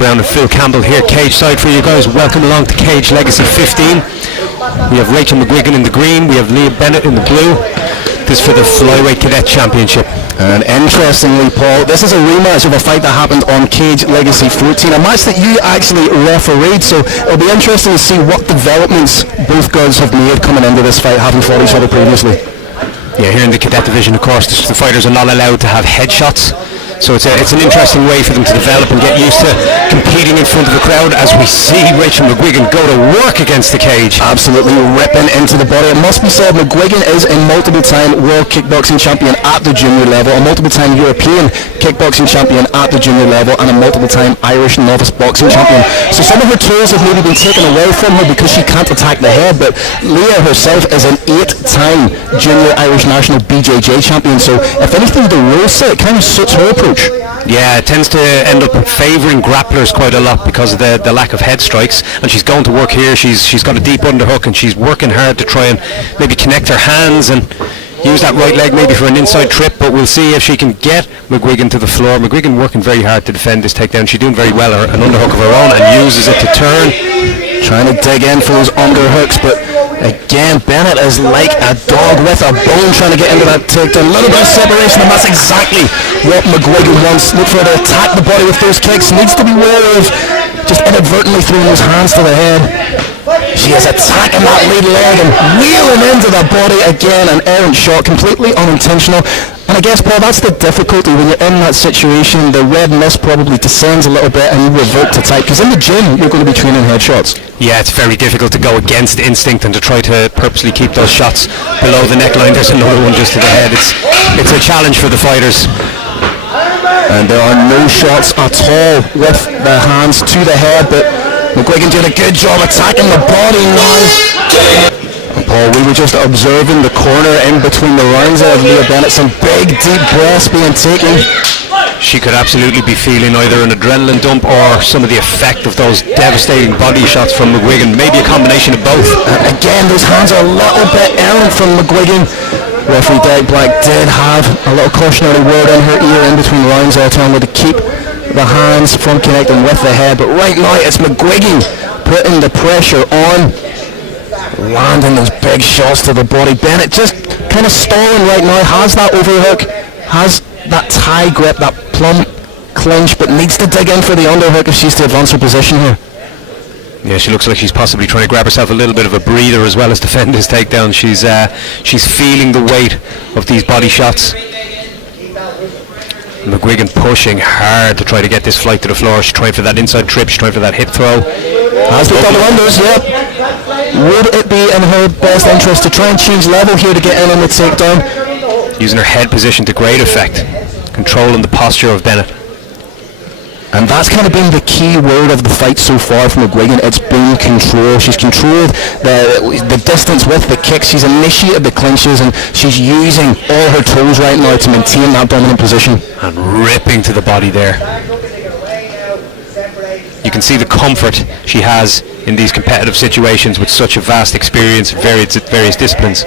Brown and Phil Campbell here, cage side for you guys. Welcome along to Cage Legacy 15. We have Rachel McGuigan in the green, we have Leah Bennett in the blue. This for the Flyweight Cadet Championship. And interestingly, Paul, this is a rematch of a fight that happened on Cage Legacy 14, a match that you actually refereed, so it'll be interesting to see what developments both girls have made coming into this fight, having fought each other previously. Yeah, here in the cadet division, of course, the fighters are not allowed to have headshots. So it's an interesting way for them to develop and get used to competing in front of a crowd, as we see Rachel McGuigan go to work against the cage. Absolutely ripping into the body. It must be said, McGuigan is a multiple-time world kickboxing champion at the junior level, a multiple-time European kickboxing champion at the junior level, and a multiple-time Irish novice boxing champion. So some of her tools have maybe been taken away from her because she can't attack the head, but Leah herself is an 8-time junior Irish national BJJ champion, so if anything, the rule set kind of suits her approach. Yeah, it tends to end up favouring grapplers quite a lot because of the lack of head strikes, and she's going to work here. She's got a deep underhook and she's working hard to try and maybe connect her hands and use that right leg maybe for an inside trip, but we'll see if she can get McGuigan to the floor. McGuigan working very hard to defend this takedown. She's doing very well, an underhook of her own, and uses it to turn. Trying to dig in for those underhooks, but again, Bennett is like a dog with a bone trying to get into that takedown. A little bit of separation, and that's exactly what McGuigan wants. Look for her to attack the body with those kicks. Needs to be wary of just inadvertently throwing those hands to the head. She is attacking that lead leg and wheeling into the body again. An errant shot, completely unintentional. And I guess, Paul, that's the difficulty when you're in that situation. The red mist probably descends a little bit and you revert to type, because in the gym you're going to be training headshots. Yeah, it's very difficult to go against instinct and to try to purposely keep those shots below the neckline. There's another one just to the head. It's a challenge for the fighters. And there are no shots at all with the hands to the head, but McGuigan did a good job attacking the body now. Paul, we were just observing the corner in between the rounds of Leah Bennett. Some big, deep breaths being taken. She could absolutely be feeling either an adrenaline dump or some of the effect of those devastating body shots from McGuigan. Maybe a combination of both. Again, those hands are a little bit errant from McGuigan. Referee Derek Black did have a little cautionary word in her ear in between rounds, telling her to keep the hands from connecting with the head. But right now, it's McGuigan putting the pressure on, landing those big shots to the body. Bennett just kind of stalling right now, has that overhook, has that tie grip, that plumb clinch, but needs to dig in for the underhook if she's to advance her position here. Yeah, she looks like she's possibly trying to grab herself a little bit of a breather as well as defend this takedown. She's feeling the weight of these body shots. McGuigan pushing hard to try to get this flight to the floor. She's trying for that inside trip, she's trying for that hip throw. Has the double unders, yep. Would it be in her best interest to try and change level here to get in on the takedown? Using her head position to great effect, controlling the posture of Bennett. And that's kind of been the key word of the fight so far from McGuigan. It's been control. She's controlled the distance with the kicks. She's initiated the clinches, and she's using all her tools right now to maintain that dominant position. And ripping to the body there. You can see the comfort she has in these competitive situations with such a vast experience in various disciplines.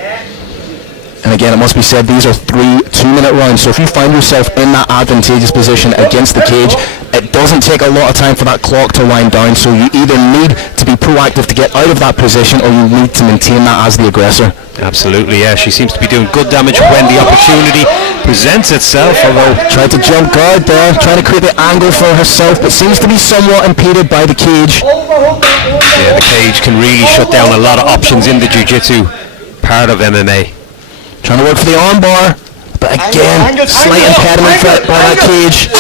And again, it must be said, these are 3 2-minute rounds, so if you find yourself in that advantageous position against the cage, it doesn't take a lot of time for that clock to wind down, so you either need to be proactive to get out of that position, or you need to maintain that as the aggressor. Absolutely, yeah, she seems to be doing good damage when the opportunity presents itself, although tried to jump guard there, trying to create the angle for herself, but seems to be somewhat impeded by the cage. Yeah, the cage can really shut down a lot of options in the jiu-jitsu part of MMA. Trying to work for the arm bar, but again, slight impediment by that cage.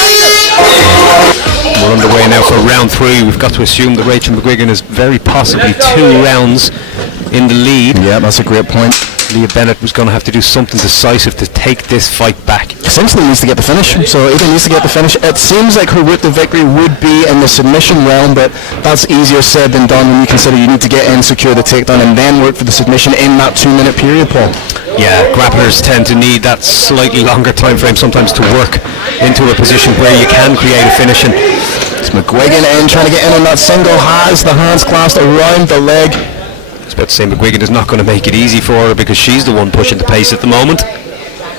We're underway now for round 3. We've got to assume that Rachel McGuigan is very possibly 2 rounds in the lead. Yeah, that's a great point. Leah Bennett was going to have to do something decisive to take this fight back. Essentially needs to get the finish, so either needs to get the finish. It seems like her route to victory would be in the submission realm, but that's easier said than done when you consider you need to get in, secure the takedown, and then work for the submission in that 2-minute period, Paul. Yeah, grapplers tend to need that slightly longer time frame sometimes to work into a position where you can create a finish. And it's McGuigan in, trying to get in on that single, has the hands clasped around the leg. I was about to say McGuigan is not going to make it easy for her because she's the one pushing the pace at the moment.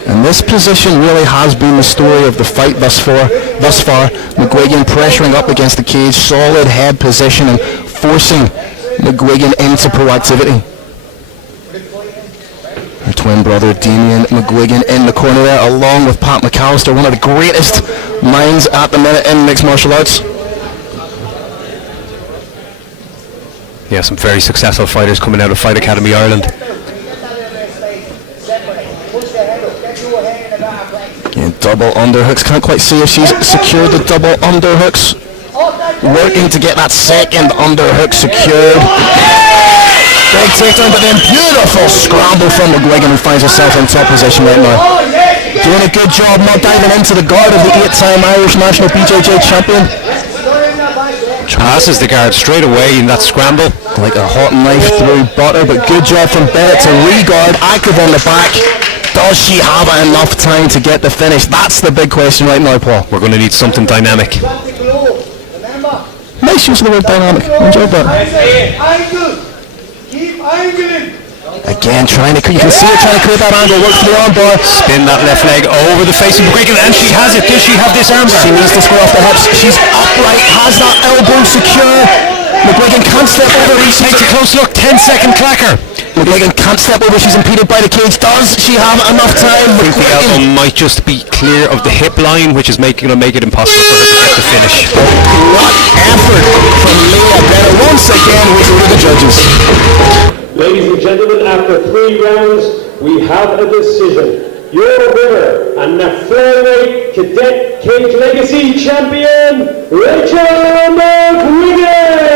And this position really has been the story of the fight thus far. thus far. McGuigan pressuring up against the cage, solid head position and forcing McGuigan into proactivity. Her twin brother Damien McGuigan in the corner there, along with Pat McAllister, one of the greatest minds at the minute in mixed martial arts. Yeah, some very successful fighters coming out of Fight Academy Ireland. Yeah, double underhooks. Can't quite see if she's secured the double underhooks. Working to get that second underhook secured. Big takedown, but then beautiful scramble from McGuigan, who finds herself in top position right now. Doing a good job not diving into the guard of the 8-time Irish National BJJ champion. Passes the guard straight away in that scramble. Like a hot knife through butter, but good job from Bennett to re-guard. Active on the back. Does she have enough time to get the finish? That's the big question right now, Paul. We're going to need something dynamic. Nice use of the word dynamic. Enjoyed that. Again, you can see her trying to create that angle, work for the arm bar. Spin that left leg over the face of McGuigan, and she has it. Does she have this arm bar? She needs to square off the hips. She's upright, has that elbow secure. McGuigan can't step over. Takes a close look, 10-second clacker. McGuigan can't step over, she's impeded by the cage. Does she have enough time? I think the elbow might just be clear of the hip line, which is going to make it impossible for her to get the finish. What effort from Leah Bennett once again with the judges. Ladies and gentlemen, after 3 rounds, we have a decision. Your winner and the flyweight cadet cage legacy champion, Rachel McGuigan!